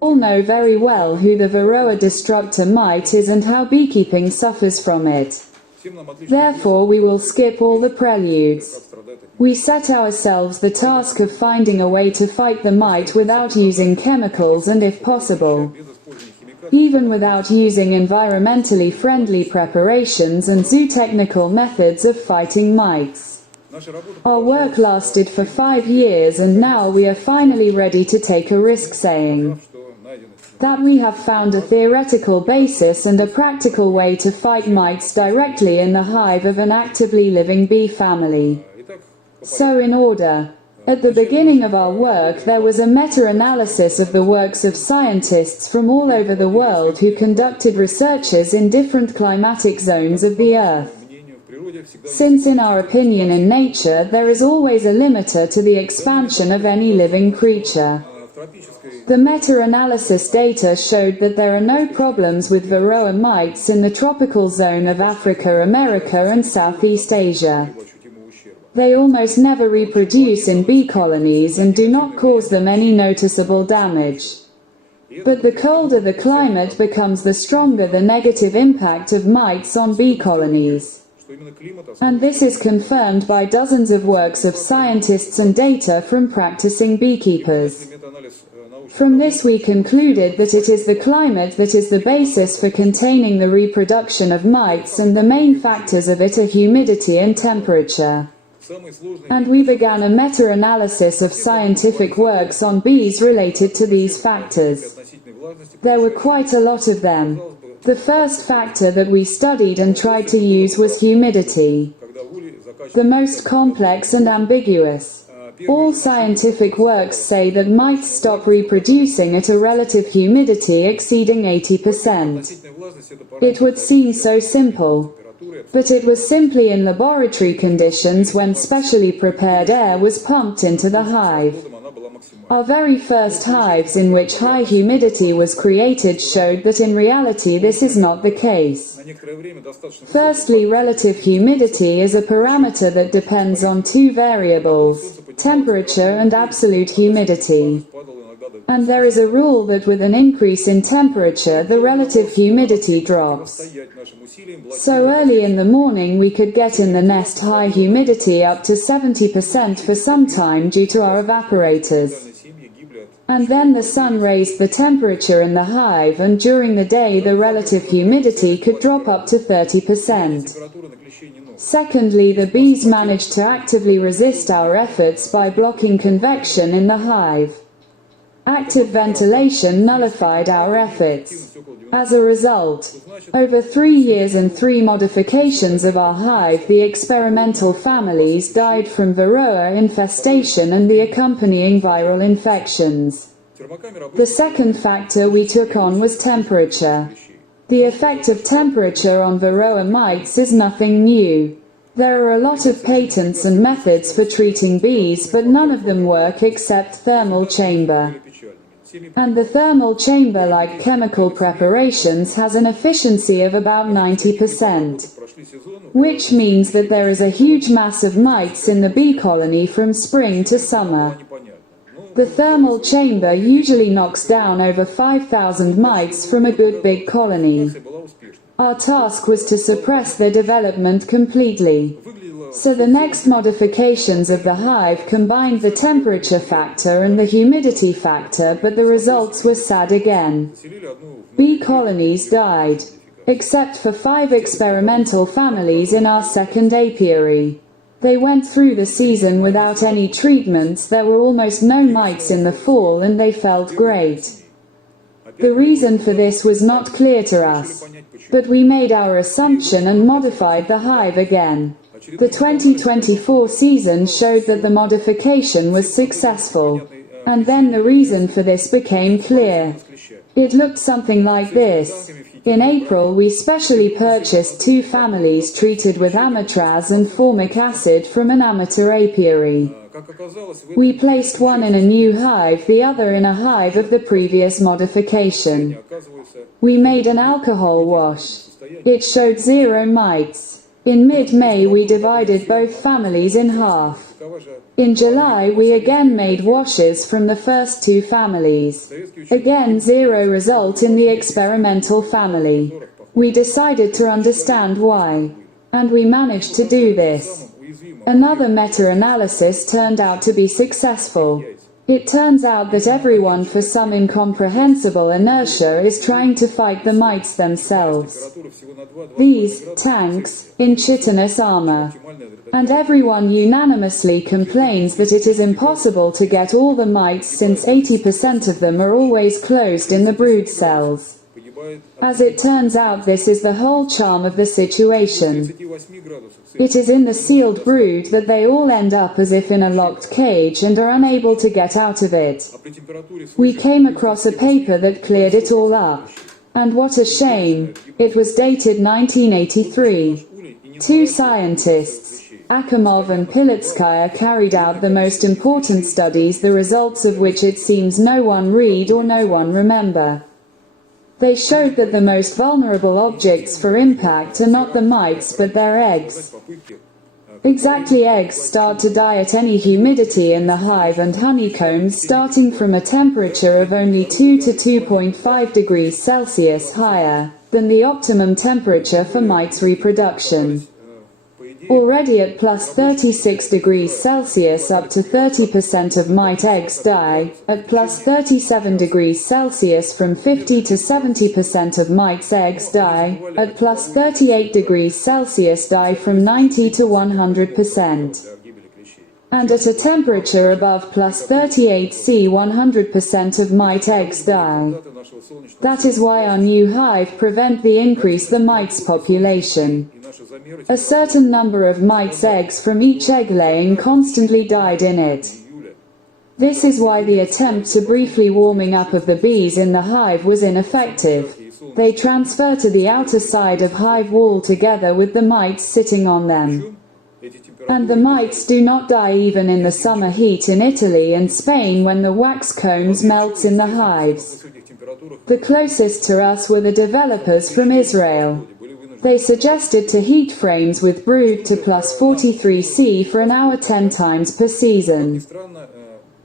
all know very well who the Varroa destructor mite is and how beekeeping suffers from it. Therefore we will skip all the preludes. We set ourselves the task of finding a way to fight the mite without using chemicals and, if possible, even without using environmentally friendly preparations and zootechnical methods of fighting mites. Our work lasted for 5 years, and now we are finally ready to take a risk, saying that we have found a theoretical basis and a practical way to fight mites directly in the hive of an actively living bee family. So in order. At the beginning of our work there was a meta-analysis of the works of scientists from all over the world who conducted researches in different climatic zones of the Earth. Since in our opinion in nature there is always a limiter to the expansion of any living creature. The meta-analysis data showed that there are no problems with Varroa mites in the tropical zone of Africa, America and Southeast Asia. They almost never reproduce in bee colonies and do not cause them any noticeable damage. But the colder the climate becomes, the stronger the negative impact of mites on bee colonies. And this is confirmed by dozens of works of scientists and data from practicing beekeepers. From this we concluded that it is the climate that is the basis for containing the reproduction of mites, and the main factors of it are humidity and temperature. And we began a meta-analysis of scientific works on bees related to these factors. There were quite a lot of them. The first factor that we studied and tried to use was humidity. The most complex and ambiguous. All scientific works say that mites stop reproducing at a relative humidity exceeding 80%. It would seem so simple. But it was simply in laboratory conditions when specially prepared air was pumped into the hive. Our very first hives in which high humidity was created showed that in reality this is not the case. Firstly, relative humidity is a parameter that depends on two variables, temperature and absolute humidity. And there is a rule that with an increase in temperature the relative humidity drops. So early in the morning we could get in the nest high humidity up to 70% for some time due to our evaporators. And then the sun raised the temperature in the hive, and during the day the relative humidity could drop up to 30%. Secondly, the bees managed to actively resist our efforts by blocking convection in the hive. Active ventilation nullified our efforts. As a result, over 3 years and 3 modifications of our hive, the experimental families died from Varroa infestation and the accompanying viral infections. The second factor we took on was temperature. The effect of temperature on Varroa mites is nothing new. There are a lot of patents and methods for treating bees, but none of them work except thermal chamber. And the thermal chamber, like chemical preparations, has an efficiency of about 90%. Which means that there is a huge mass of mites in the bee colony from spring to summer. The thermal chamber usually knocks down over 5,000 mites from a good big colony. Our task was to suppress their development completely. So the next modifications of the hive combined the temperature factor and the humidity factor, but the results were sad again. Bee colonies died. Except for 5 experimental families in our second apiary. They went through the season without any treatments, there were almost no mites in the fall and they felt great. The reason for this was not clear to us. But we made our assumption and modified the hive again. The 2024 season showed that the modification was successful. And then the reason for this became clear. It looked something like this. In April we specially purchased 2 families treated with amatraz and formic acid from an amateur apiary. We placed one in a new hive, the other in a hive of the previous modification. We made an alcohol wash. It showed 0 mites. In mid-May we divided both families in half. In July we again made washes from the first two families. Again zero result in the experimental family. We decided to understand why. And we managed to do this. Another meta-analysis turned out to be successful. It turns out that everyone, for some incomprehensible inertia, is trying to fight the mites themselves. These tanks in chitinous armor. And everyone unanimously complains that it is impossible to get all the mites since 80% of them are always closed in the brood cells. As it turns out, this is the whole charm of the situation. It is in the sealed brood that they all end up as if in a locked cage and are unable to get out of it. We came across a paper that cleared it all up. And what a shame. It was dated 1983. Two scientists, Akimov and Pilitskaya, carried out the most important studies, the results of which it seems no one read or no one remember. They showed that the most vulnerable objects for impact are not the mites but their eggs. Exactly, eggs start to die at any humidity in the hive, and honeycombs starting from a temperature of only 2 to 2.5 degrees Celsius higher than the optimum temperature for mites reproduction. Already at plus 36 degrees Celsius up to 30% of mite eggs die, at plus 37 degrees Celsius from 50 to 70% of mites eggs die, at plus 38 degrees Celsius die from 90 to 100%. And at a temperature above plus 38 C 100% of mite eggs die. That is why our new hive prevent the increase the mites population. A certain number of mites' eggs from each egg laying constantly died in it. This is why the attempt to briefly warming up of the bees in the hive was ineffective. They transfer to the outer side of hive wall together with the mites sitting on them. And the mites do not die even in the summer heat in Italy and Spain when the wax combs melts in the hives. The closest to us were the developers from Israel. They suggested to heat frames with brood to plus 43 C for an hour 10 times per season.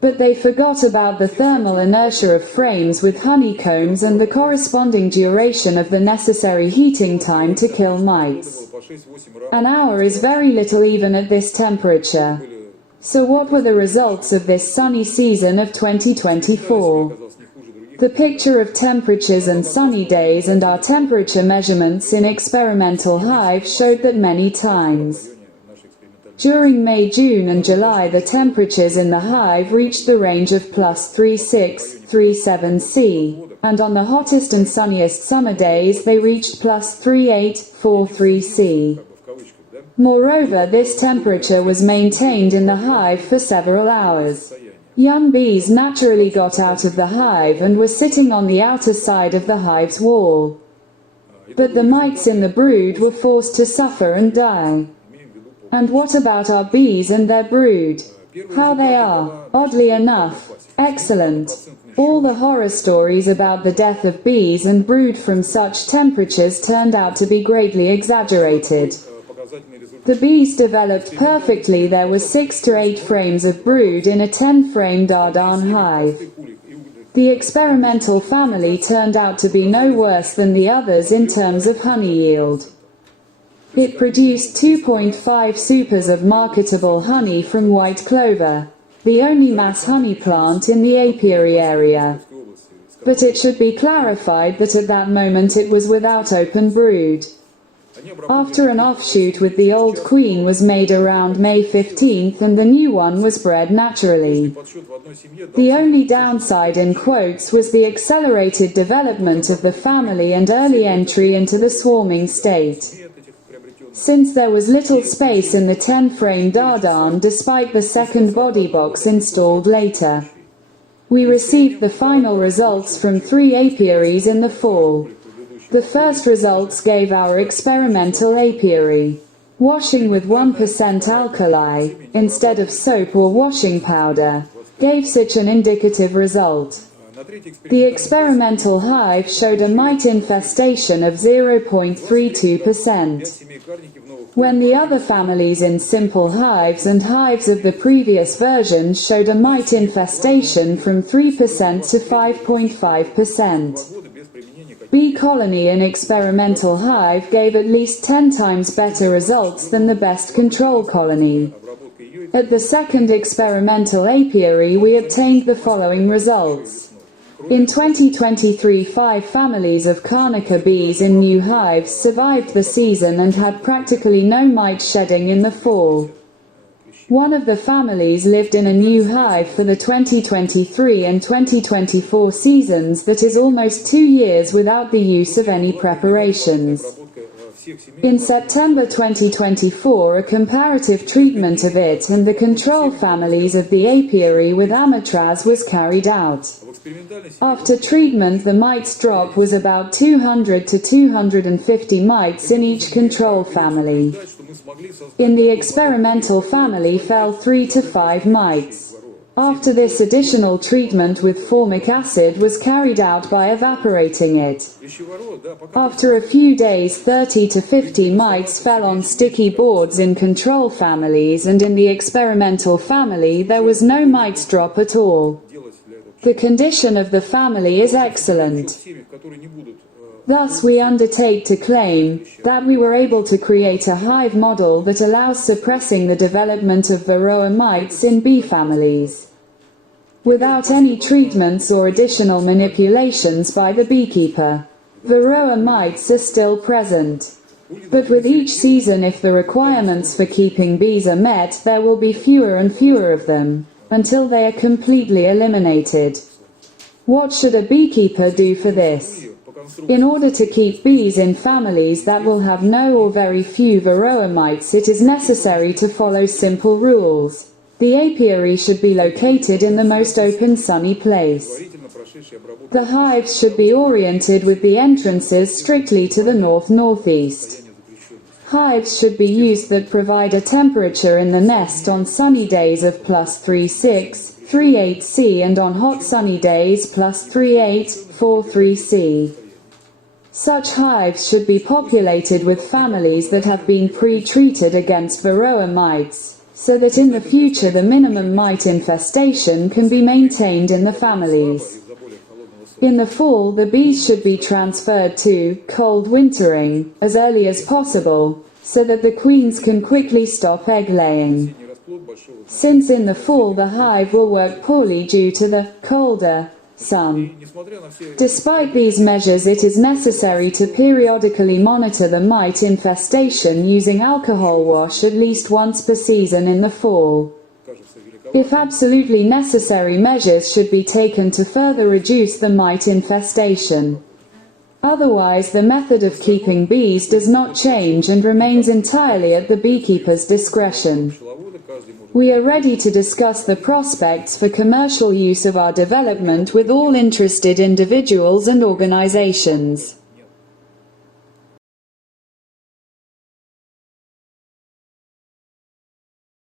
But they forgot about the thermal inertia of frames with honeycombs and the corresponding duration of the necessary heating time to kill mites. An hour is very little even at this temperature. So what were the results of this sunny season of 2024? The picture of temperatures and sunny days and our temperature measurements in experimental hives showed that many times. During May, June and July the temperatures in the hive reached the range of plus 36, 37 C, and on the hottest and sunniest summer days they reached plus 38, 43 C. Moreover, this temperature was maintained in the hive for several hours. Young bees naturally got out of the hive and were sitting on the outer side of the hive's wall. But the mites in the brood were forced to suffer and die. And what about our bees and their brood? How they are, oddly enough, excellent. All the horror stories about the death of bees and brood from such temperatures turned out to be greatly exaggerated. The bees developed perfectly. There were 6 to 8 frames of brood in a 10-frame Dardan hive. The experimental family turned out to be no worse than the others in terms of honey yield. It produced 2.5 supers of marketable honey from white clover, the only mass honey plant in the apiary area. But it should be clarified that at that moment it was without open brood. After an offshoot with the old queen was made around May 15th and the new one was bred naturally. The only downside in quotes was the accelerated development of the family and early entry into the swarming state. Since there was little space in the 10-frame Dardan despite the second body box installed later. We received the final results from 3 apiaries in the fall. The first results gave our experimental apiary. Washing with 1% alkali, instead of soap or washing powder, gave such an indicative result. The experimental hive showed a mite infestation of 0.32%. When the other families in simple hives and hives of the previous version showed a mite infestation from 3% to 5.5%. Bee colony in experimental hive gave at least 10 times better results than the best control colony. At the second experimental apiary we obtained the following results. In 2023, 5 families of Carnica bees in new hives survived the season and had practically no mite shedding in the fall. One of the families lived in a new hive for the 2023 and 2024 seasons, that is almost 2 years without the use of any preparations. In September 2024, a comparative treatment of it and the control families of the apiary with Amatraz was carried out. After treatment, the mites drop was about 200 to 250 mites in each control family. In the experimental family fell 3 to 5 mites. After this, additional treatment with formic acid was carried out by evaporating it. After a few days, 30 to 50 mites fell on sticky boards in control families, and in the experimental family there was no mites drop at all. The condition of the family is excellent. Thus we undertake to claim that we were able to create a hive model that allows suppressing the development of Varroa mites in bee families, without any treatments or additional manipulations by the beekeeper. Varroa mites are still present, but with each season, if the requirements for keeping bees are met, there will be fewer and fewer of them, until they are completely eliminated. What should a beekeeper do for this? In order to keep bees in families that will have no or very few Varroa mites, it is necessary to follow simple rules. The apiary should be located in the most open, sunny place. The hives should be oriented with the entrances strictly to the north-northeast. Hives should be used that provide a temperature in the nest on sunny days of +36, 38 C and on hot sunny days +38, 43 C. Such hives should be populated with families that have been pre-treated against Varroa mites, so that in the future the minimum mite infestation can be maintained in the families. In the fall, the bees should be transferred to cold wintering as early as possible, so that the queens can quickly stop egg laying. Since in the fall the hive will work poorly due to the colder sun. Despite these measures, it is necessary to periodically monitor the mite infestation using alcohol wash at least once per season in the fall. If absolutely necessary, measures should be taken to further reduce the mite infestation. Otherwise, the method of keeping bees does not change and remains entirely at the beekeeper's discretion. We are ready to discuss the prospects for commercial use of our development with all interested individuals and organizations.